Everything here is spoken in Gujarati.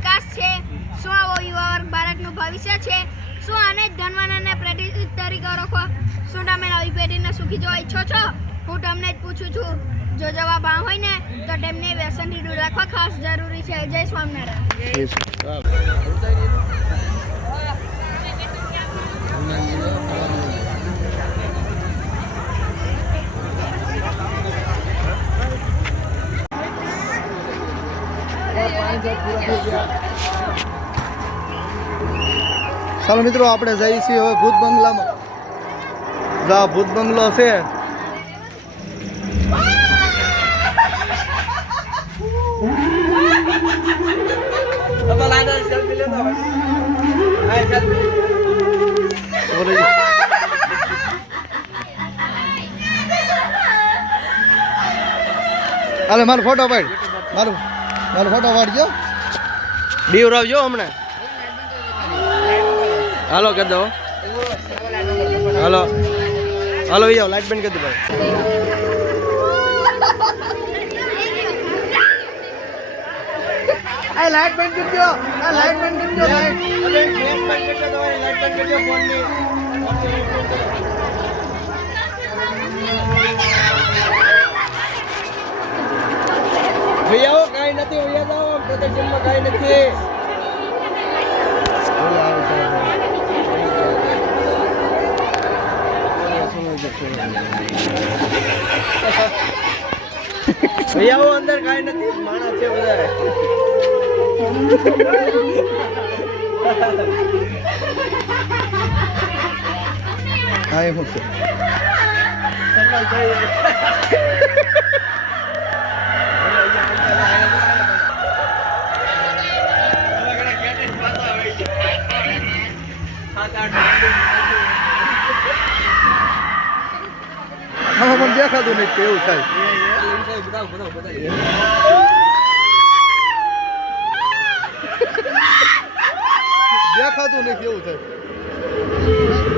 વિકાસ છે, શું આવો યુવા વર્ગ ભારતનું ભવિષ્ય છે, શું આને જ ધનવાન અને પ્રતિષ્ઠિત તરીકે ઓળખો, શું તમે નવી પેઢીને સુખી જોવા ઈચ્છો છો? હું તમને જ પૂછું છું. જો જવાબ આ હોય ને તો તેમને વ્યસનથી દૂર રાખવા ખાસ જરૂરી છે. જય સ્વામિનારાયણ. ચાલો મિત્રો, આપણે જઈએ છીએ હવે ભૂત બંગલામાં. જા ભૂત બંગલો છે. હાલે મારો ફોટો પાડ, મારો ફોટો પાડજો. બીવરાવજો હમણાં. હાલો કરી દો. હાલો હાલો જાઓ, લાઈટ બંધ કરી દો ભાઈ. લાઈટ બંધ કરી દો. લાઈટ બંધ કરી દો. લાઈટ બંધ કરી દો. લાઈટ બંધ કરી દો ફોન ની. ભૈયાઓ કાઈ નથી, ભૈયા જાઓ, પ્રોટેક્શનમાં કાઈ નથી. ભૈયાઓ અંદર કાઈ નથી, માણસ છે બધા. હા એ હું છે. હા મને દેખાતું નહીં કેવું થાય. દેખાતું નહીં કેવું થાય.